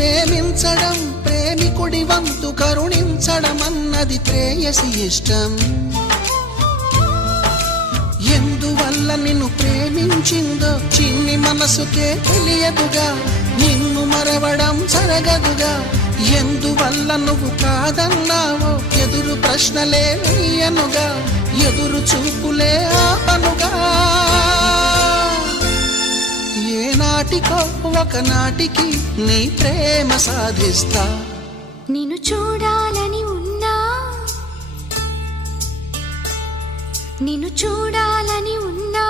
ప్రేమించడం ప్రేమికుడి వంతు, కరుణించడం అన్నది ప్రేయసి ఇష్టం. ఎందువల్ల నిన్ను ప్రేమించిందో చిన్ని మనసుకే తెలియదుగా, నిన్ను మరవడం జరగదుగా. ఎందువల్ల నువ్వు కాదన్నావో ఎదురు ప్రశ్నలే వేయనుగా, ఎదురు చూపులే ఆపనుగా. ఏనాటికో ఒకనాటికి నీ ప్రేమ సాధిస్తా. నిన్ను చూడాలని ఉన్నా, నిన్ను చూడాలని ఉన్నా,